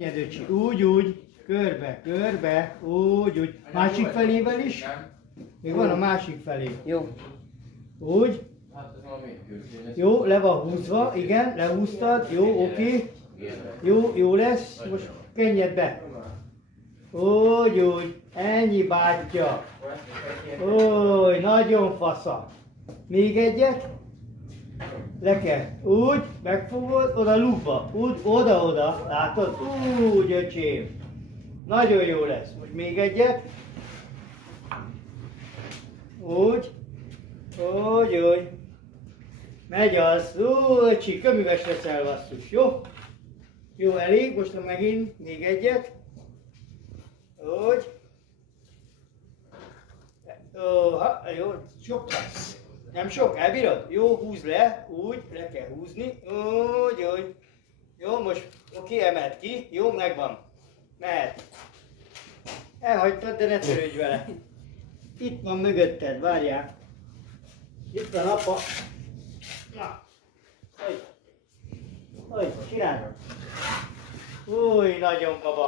Öcsi, úgy, körbe, úgy. Másik felével is? Még van a másik felé. Jó. Úgy. Jó, le van húzva, igen, lehúztad, jó, oké. Jó lesz, most kenjed be. Úgy, ennyi bátyja. Nagyon fasza. Még egyet. Le kell. Úgy, megfogod, oda lukba. Úgy, oda, látod? Úgy, öcsém. Nagyon jó lesz. Most még egyet. Úgy. Megy az. Öcsi, köműves leszel, basszus. Jó? Jó, elég. Most megint még egyet. Úgy. Jó, sok lesz. Nem sok, elbírod? Jó, húzd le, úgy, le kell húzni, úgy. Jó, most oké, emeld ki, jó, megvan. Mehet. Elhagytad, de ne törődj vele. Itt van mögötted, várjál. Itt van apa. Na, hogy csinálod? Új, nagyon baba.